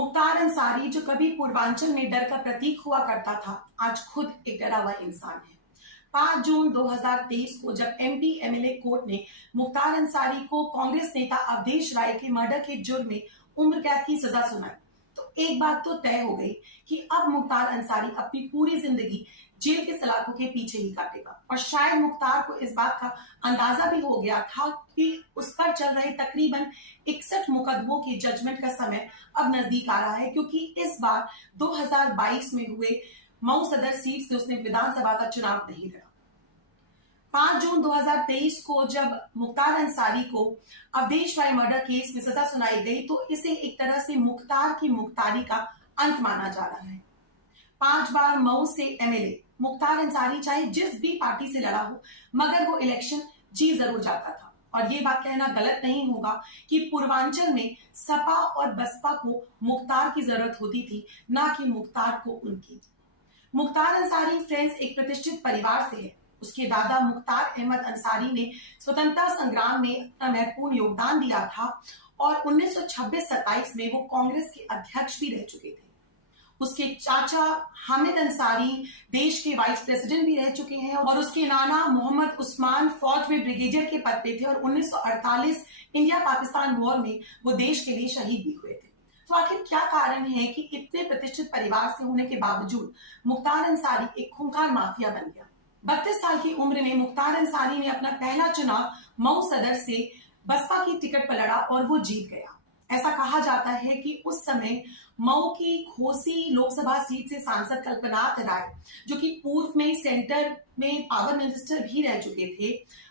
मुख्तार अंसारी जो कभी पूर्वांचल में डर का प्रतीक हुआ करता था, आज खुद एक डरा हुआ इंसान है। 5 जून 2023 को जब एमपी एमएलए कोर्ट ने मुख्तार अंसारी को कांग्रेस नेता अवधेश राय के मर्डर के जुर्म में उम्र कैद की सजा सुनाई, तो एक बात तो तय हो गई कि अब मुख्तार अंसारी अपनी पूरी जिंदगी जेल के सलाखों के पीछे ही काटेगा। और शायद मुख्तार को इस बात का अंदाजा भी हो गया था कि उस पर चल रहे तकरीबन 61 मुकदमों के जजमेंट का समय अब नजदीक आ रहा है, क्योंकि इस बार 2022 में हुए मऊ सदर सीट से उसने विधानसभा का चुनाव नहीं लड़ा। 5 जून 2023 को जब मुख्तार अंसारी को अवधेश राय मर्डर केस में सजा सुनाई गई, तो इसे एक तरह से मुख्तार की मुख्तारी का अंत माना जा रहा है। 5 बार मऊ से एमएलए मुख्तार अंसारी चाहे जिस भी पार्टी से लड़ा हो, मगर वो इलेक्शन जीत जरूर जाता था। और ये बात कहना गलत नहीं होगा कि पूर्वांचल में सपा और बसपा को मुख्तार की जरूरत होती थी, ना कि मुख्तार को उनकी। मुख्तार अंसारी फ्रेंड्स एक प्रतिष्ठित परिवार से है। उसके दादा मुख्तार अहमद अंसारी ने स्वतंत्रता संग्राम में अपना महत्वपूर्ण योगदान दिया था और 1926-27 में वो कांग्रेस के अध्यक्ष भी रह चुके थे। उसके चाचा हामिद अंसारी देश के वाइस प्रेसिडेंट भी रह चुके हैं और उसके नाना मोहम्मद उस्मान फौज में ब्रिगेडियर के पद पे थे और 1948 इंडिया पाकिस्तान वॉर में वो देश के लिए शहीद भी हुए थे। तो आखिर क्या कारण है कि इतने प्रतिष्ठित परिवार से होने के बावजूद मुख्तार अंसारी एक खूंखार माफिया बन गया। 32 साल की उम्र में मुख्तार अंसारी ने अपना पहला चुनाव मऊ सदर से बसपा की टिकट पर लड़ा और वो जीत गया। ऐसा कहा जाता है कि उस समय मऊ की घोसी लोकसभा सीट से सांसद कल्पनाथ राय, जो कि पूर्व में सेंटर में पावर मिनिस्टर भी रह चुके थे,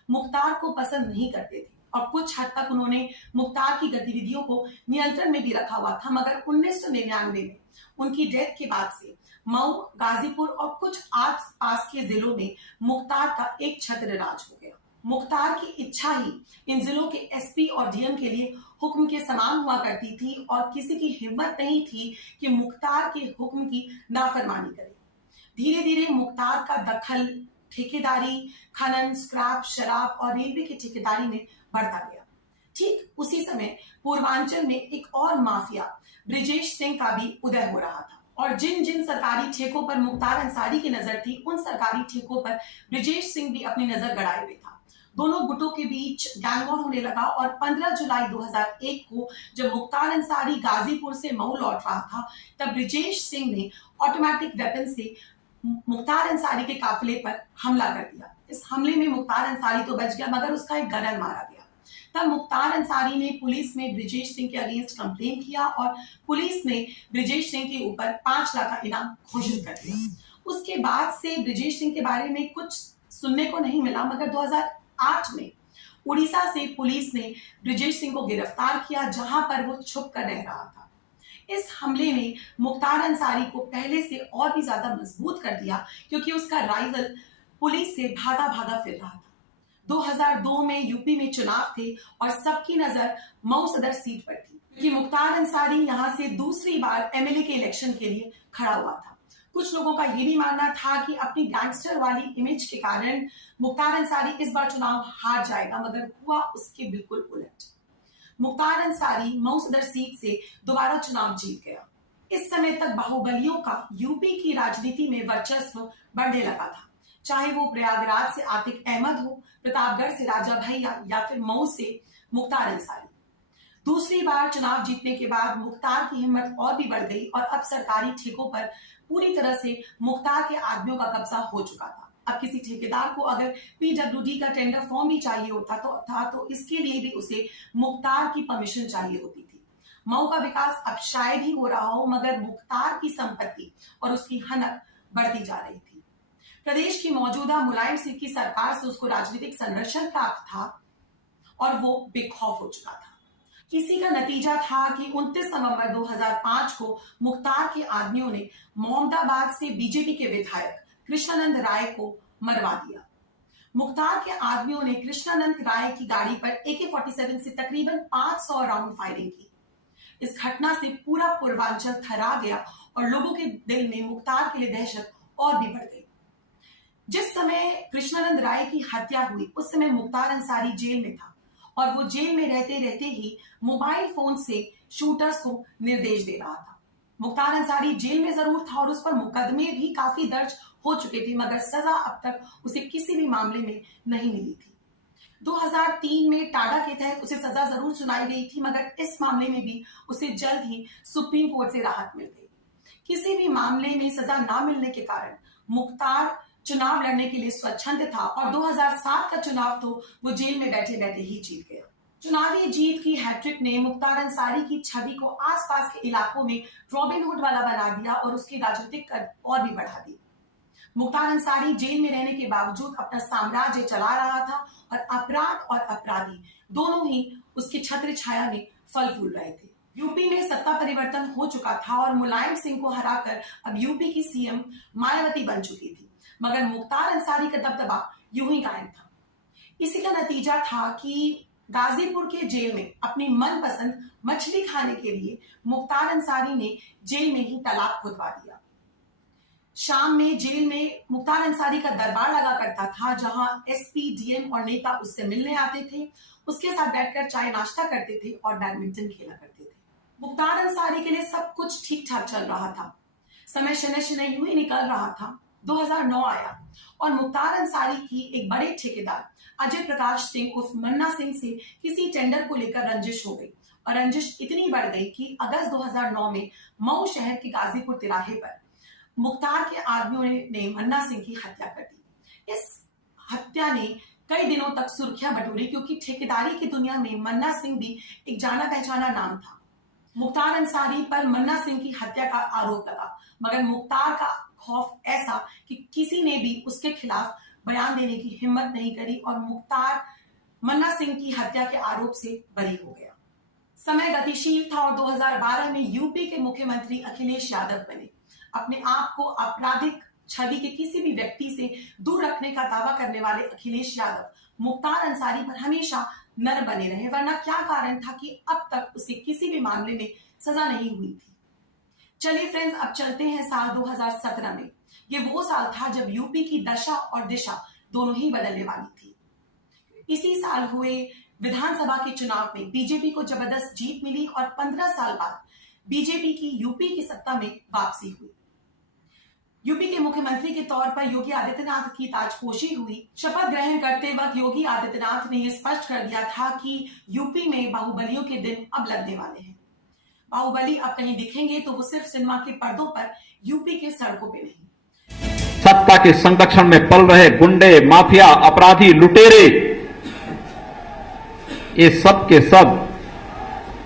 मुख्तार को पसंद नहीं करते थे और कुछ हद तक उन्होंने मुख्तार की गतिविधियों को नियंत्रण में भी रखा हुआ था। मगर 1999 में उनकी डेथ के बाद से मऊ, गाजीपुर और कुछ आस पास के जिलों में मुख्तार का एक छत्र राज हो गया। मुख्तार की इच्छा ही इन जिलों के एसपी और डीएम के लिए हुक्म के समान हुआ करती थी और किसी की हिम्मत नहीं थी कि मुख्तार के हुक्म की नाफरमानी करे। धीरे धीरे मुख्तार का दखल ठेकेदारी, खनन, स्क्रैप, शराब और रेलवे की ठेकेदारी में बढ़ता गया। ठीक उसी समय पूर्वांचल में एक और माफिया ब्रिजेश सिंह का भी उदय हो रहा था और जिन जिन सरकारी ठेकों पर मुख्तार अंसारी की नजर थी, उन सरकारी ठेकों पर ब्रिजेश सिंह भी अपनी नजर गड़ाए हुए था। दोनों गुटों के बीच गैंग वॉर होने लगा और 15 जुलाई 2001 को जब मुख्तार अंसारी गाजीपुर से मऊ लौट रहा था, तब ब्रिजेश सिंह ने ऑटोमेटिक वेपन से मुख्तार अंसारी के काफिले पर हमला कर दिया। इस हमले में मुख्तार अंसारी तो बच गया, मगर उसका एक गनर मारा गया। तब मुख्तार अंसारी ने पुलिस में ब्रिजेश सिंह के अगेंस्ट कंप्लेन किया और पुलिस ने ब्रिजेश सिंह के ऊपर 5 लाख का इनाम घोषित कर दिया। उसके बाद से ब्रिजेश सिंह के बारे में कुछ सुनने को नहीं मिला, मगर 2008 में उड़ीसा से पुलिस ने ब्रिजेश सिंह को गिरफ्तार किया, जहां पर वो छुप कर रह रहा था। इस हमले ने मुख्तार अंसारी को पहले से और भी ज्यादा मजबूत कर दिया, क्योंकि उसका राइवल पुलिस से भागा भागा फिर रहा था। 2002 में यूपी में चुनाव थे और सबकी नजर मऊ सदर सीट पर थी कि मुख्तार अंसारी यहां से दूसरी बार एमएलए के इलेक्शन के लिए खड़ा हुआ था। कुछ लोगों का यह भी मानना था कि अपनी गैंगस्टर वाली इमेज के कारण मुख्तार अंसारी इस बार चुनाव हार जाएगा, मगर हुआ उसके बिल्कुल उलट। मुख्तार अंसारी मऊ सदर सीट से दोबारा चुनाव जीत गया। इस समय तक बाहुबलियों का यूपी की राजनीति में वर्चस्व बढ़ने लगा था, चाहे वो प्रयागराज से आतिक अहमद हो, प्रतापगढ़ से राजा भैया या फिर मऊ से मुख्तार अंसारी। दूसरी बार चुनाव जीतने के बाद मुख्तार की हिम्मत और भी बढ़ गई और अब सरकारी ठेकों पर पूरी तरह से मुख्तार के आदमियों का कब्जा हो चुका था। अब किसी ठेकेदार को अगर पीडब्ल्यूडी का टेंडर फॉर्म भी चाहिए होता तो इसके लिए भी उसे मुख्तार की परमिशन चाहिए होती थी। मऊ का विकास अब शायद ही हो रहा हो, मगर मुख्तार की संपत्ति और उसकी हनक बढ़ती जा रही थी। प्रदेश की मौजूदा मुलायम सिंह की सरकार से उसको राजनीतिक संरक्षण प्राप्त था और वो बेखौफ हो चुका था। इसी का नतीजा था कि 29 नवंबर 2005 को मुख्तार के आदमियों ने मोहम्मदाबाद से बीजेपी के विधायक कृष्णानंद राय को मरवा दिया। मुख्तार के आदमियों ने कृष्णानंद राय की गाड़ी पर AK-47 से तकरीबन 500 राउंड फायरिंग की। इस घटना से पूरा पूर्वांचल थर्रा गया और लोगों के दिल में मुख्तार के लिए दहशत और भी बढ़ गई। जिस समय कृष्णानंद राय की हत्या हुई, उस समय मुख्तार अंसारी जेल में था और वो जेल में रहते रहते ही मोबाइल फोन से शूटर्स को निर्देश दे रहा था मुख्तार अंसारी जेल में जरूर था और उस पर मुकदमे भी काफी दर्ज हो चुके थे, मगर सजा अब तक उसे किसी भी मामले में नहीं मिली थी। 2003 में टाडा के तहत उसे सजा जरूर सुनाई गई थी, मगर इस मामले में भी उसे जल्द ही सुप्रीम कोर्ट से राहत मिल गई। किसी भी मामले में सजा ना मिलने के कारण मुख्तार चुनाव लड़ने के लिए स्वच्छंद था और 2007 का चुनाव तो वो जेल में बैठे बैठे ही जीत गया। चुनावी जीत की हैट्रिक ने मुख्तार अंसारी की छवि को आसपास के इलाकों में रॉबिनहुड वाला बना दिया और उसकी राजनीतिक कद और भी बढ़ा दी। मुख्तार अंसारी जेल में रहने के बावजूद अपना साम्राज्य चला रहा था और अपराध और अपराधी दोनों ही उसकी छत्र छाया में फल फूल रहे थे। यूपी में सत्ता परिवर्तन हो चुका था और मुलायम सिंह को हराकर अब यूपी की सीएम मायावती बन चुकी थी, मगर मुख्तार अंसारी का दबदबा यूं ही कायम था। इसी का नतीजा था कि गाजीपुर के जेल में अपनी मनपसंद मछली खाने के लिए मुख्तार अंसारी ने जेल में ही तालाब खुदवा दिया। शाम में जेल में मुख्तार अंसारी का दरबार लगा करता था, जहां एसपी, डीएम और नेता उससे मिलने आते थे, उसके साथ बैठकर चाय नाश्ता करते थे और बैडमिंटन खेला करते थे। मुख्तार अंसारी के लिए सब कुछ ठीक ठाक चल रहा था, समय शनय शनय यूं ही निकल रहा था। 2009 आया और मुख्तार अंसारी की एक बड़े ठेकेदार अजय प्रकाश सिंह उर्फ मन्ना सिंह से किसी टेंडर को लेकर रंजिश हो गई और रंजिश इतनी बढ़ गई कि अगस्त 2009 में मऊ शहर के गाजीपुर तिराहे पर मुख्तार के आदमियों ने मन्ना सिंह की हत्या कर दी। इस हत्या ने कई दिनों तक सुर्खियां बटोरी, क्योंकि ठेकेदारी की दुनिया में मन्ना सिंह भी एक जाना पहचाना नाम था। मुख्तार अंसारी पर मन्ना सिंह की हत्या का आरोप लगा, मगर मुख्तार का खौफ ऐसा कि किसी ने भी उसके खिलाफ बयान देने की हिम्मत नहीं करी और मुख्तार मन्ना सिंह की हत्या के आरोप से बरी हो गया। समय गतिशील था और 2012 में यूपी के मुख्यमंत्री अखिलेश यादव बने। अपने आप को आपराधिक छवि के किसी भी व्यक्ति से दूर रखने का दावा करने वाले अखिलेश यादव मुख्तार अंसारी पर हमेशा नर बने रहे, वरना क्या कारण था कि अब तक उसे किसी भी मामले में सजा नहीं हुई थी। चलिए फ्रेंड्स, अब चलते हैं साल 2017 में। ये वो साल था जब यूपी की दशा और दिशा दोनों ही बदलने वाली थी। इसी साल हुए विधानसभा के चुनाव में बीजेपी को जबरदस्त जीत मिली और 15 साल बाद बीजेपी की यूपी की सत्ता में वापसी हुई। यूपी के मुख्यमंत्री के तौर पर योगी आदित्यनाथ की ताजपोशी हुई। शपथ ग्रहण करते वक्त योगी आदित्यनाथ ने यह स्पष्ट कर दिया था कि यूपी में बाहुबलियों के दिन अब लगने वाले हैं। बाहुबली अब कहीं दिखेंगे तो वो सिर्फ सिनेमा के पर्दों पर, यूपी के सड़कों पे नहीं। सत्ता के संरक्षण में पल रहे गुंडे, माफिया, अपराधी, लुटेरे, ये सब के सब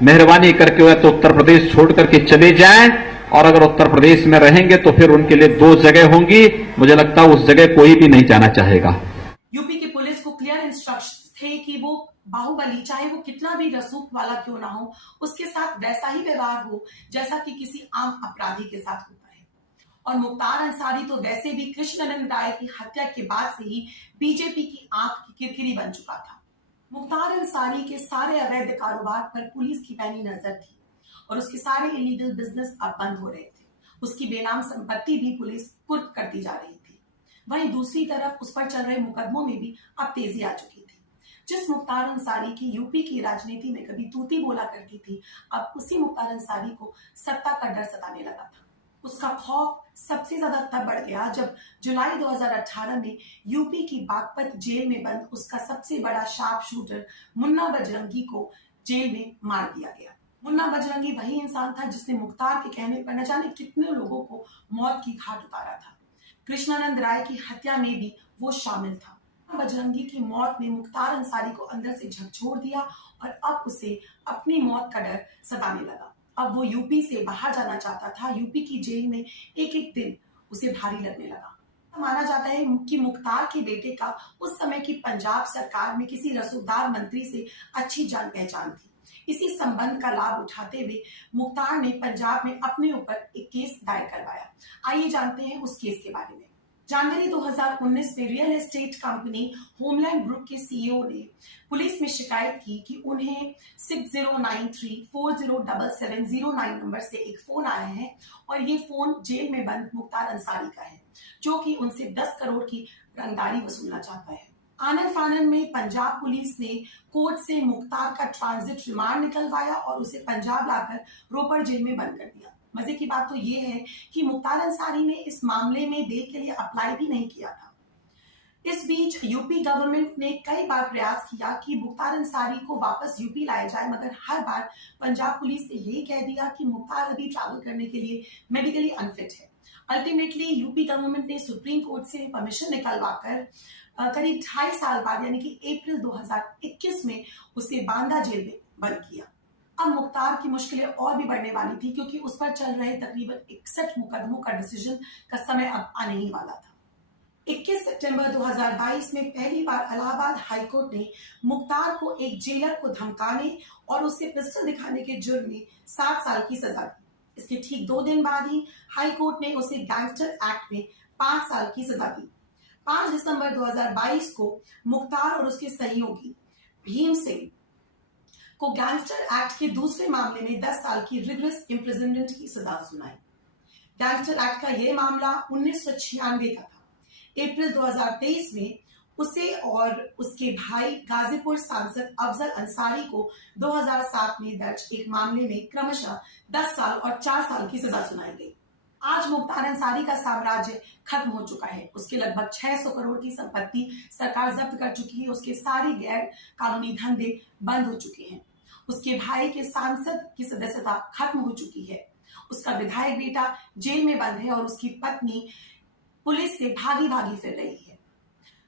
मेहरबानी करके वह तो उत्तर प्रदेश छोड़ करके चले जाएं, और अगर उत्तर प्रदेश में रहेंगे तो फिर उनके लिए दो जगह होंगी। मुझे लगता है उस जगह कोई भी नहीं जाना चाहेगा। यूपी की पुलिस को क्लियर इंस्ट्रक्शंस थे कि वो बाहुबली, चाहे वो कितना भी रसूख वाला क्यों ना हो, उसके साथ वैसा ही व्यवहार हो जैसा कि किसी आम अपराधी के साथ होता है। और मुख्तार अंसारी तो वैसे भी कृष्णानंद राय की हत्या के बाद से ही बीजेपी की आंख की किरकिरी बन चुका था। मुख्तार अंसारी के सारे अवैध कारोबार पर पुलिस की पैनी नजर थी और उसके सारे इलीगल बिजनेस अब बंद हो रहे थे। उसकी बेनाम संपत्ति भी पुलिस कुर्क करती जा रही थी। वहीं दूसरी तरफ उस पर चल रहे मुकदमों में भी अब तेजी आ चुकी थी। जिस मुख्तार अंसारी की यूपी की राजनीति में कभी तूती बोला करती थी, अब उसी मुख्तार अंसारी को सत्ता का डर सताने लगा था। उसका खौफ सबसे ज्यादा तब बढ़ गया जब जुलाई 2018 में यूपी की बागपत जेल में बंद उसका सबसे बड़ा शार्प शूटर मुन्ना बजरंगी को जेल में मार दिया गया। मुन्ना बजरंगी वही इंसान था जिसने मुख्तार के कहने पर न जाने कितने लोगों को मौत की घाट उतारा था। कृष्णानंद राय की हत्या में भी वो शामिल था। बजरंगी की मौत ने मुख्तार अंसारी को अंदर से झकझोर दिया और अब उसे अपनी मौत का डर सताने लगा। अब वो यूपी से बाहर जाना चाहता था। यूपी की जेल में एक एक दिन उसे भारी लगने लगा। माना जाता है कि मुख्तार के बेटे का उस समय की पंजाब सरकार में किसी रसूखदार मंत्री से अच्छी जान पहचान थी। इसी संबंध का लाभ उठाते हुए मुख्तार ने पंजाब में अपने ऊपर एक केस दायर करवाया। आइए जानते हैं उस केस के बारे में। जनवरी 2019 में real estate company homeland group के सीईओ ने पुलिस में शिकायत की कि उन्हें 6093407709 नंबर से एक फोन आया है और ये फोन जेल में बंद मुख्तार अंसारी का है, जो कि उनसे 10 करोड़ की रंगदारी वसूलना चाहता है। आनन फानन में पंजाब पुलिस ने कोर्ट से मुख्तार का ट्रांजिट रिमांड निकलवाया और उसे पंजाब लाकर रोपड़ जेल में बंद कर दिया। मजे की बात तो ये है कि मुख्तार अंसारी ने इस मामले में बेल के लिए अप्लाई भी नहीं किया था। इस बीच यूपी गवर्नमेंट ने कई बार प्रयास किया कि मुख्तार अंसारी को वापस यूपी लाया जाए, मगर हर बार पंजाब पुलिस ने यही कह दिया कि मुख्तार अभी ट्रैवल करने के लिए मेडिकली अनफिट है। अल्टीमेटली यूपी गवर्नमेंट ने सुप्रीम कोर्ट से परमिशन निकलवाकर करीब 2.5 साल बाद यानी कि अप्रैल 2021 में उसे बांदा जेल में बंद किया। अब मुख्तार की मुश्किलें और भी बढ़ने वाली थी, क्योंकि उस पर चल रहे तकरीबन 61 मुकदमों का डिसीजन का समय अब आने ही वाला था। 21 सितंबर 2022 में पहली बार इलाहाबाद हाईकोर्ट ने मुख्तार को एक जेलर को धमकाने और उसे पिस्टल दिखाने के जुर्म में 7 साल की सजा दी। इसके ठीक 2 दिन बाद ही हाईकोर्ट ने उसे गैंगस्टर एक्ट में 5 साल की सजा दी। 5 दिसंबर 2022 को मुख्तार और उसके सहयोगी भीम सिंह को गैंगस्टर एक्ट के दूसरे मामले में 10 साल की रिगरस इम्प्रिजनमेंट की सजा सुनाई। गैंगस्टर एक्ट का यह मामला 1996 का था। अप्रैल 2023 में उसे और उसके भाई गाजीपुर सांसद अफजल अंसारी को 2007 में दर्ज एक मामले में क्रमशः 10 साल और 4 साल की सजा सुनाई गई। आज मुख्तार अंसारी का साम्राज्य खत्म हो चुका है। उसके लगभग 600 करोड़ की संपत्ति सरकार जब्त कर चुकी है। उसके सारे गैर कानूनी धंधे बंद हो चुके हैं। उसके भाई के सांसद की सदस्यता खत्म हो चुकी है। उसका विधायक बेटा जेल में बंद है और उसकी पत्नी पुलिस से भागी भागी फिर रही है।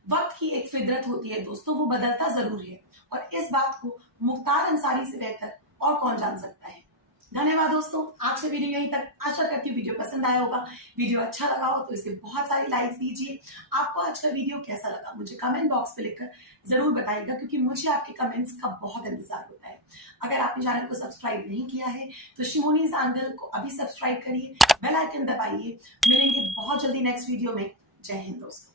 वक्त की एक फितरत होती है दोस्तों, वो बदलता जरूर है, और इस बात को मुख्तार अंसारी से बेहतर और कौन जान सकता है। धन्यवाद दोस्तों, आज का वीडियो यहीं तक। आशा करती हूँ वीडियो पसंद आया होगा। वीडियो अच्छा लगा हो तो इसे बहुत सारी लाइक्स दीजिए। आपको आज का वीडियो कैसा लगा मुझे कमेंट बॉक्स पे लिखकर जरूर बताइएगा, क्योंकि मुझे आपके कमेंट्स का बहुत इंतजार होता है। अगर आपने चैनल को सब्सक्राइब नहीं किया है तो शिमोनीज एंगल को अभी सब्सक्राइब करिए, बेल आइकन दबाइए। मिलेंगे बहुत जल्दी नेक्स्ट वीडियो में। जय हिंद दोस्तों।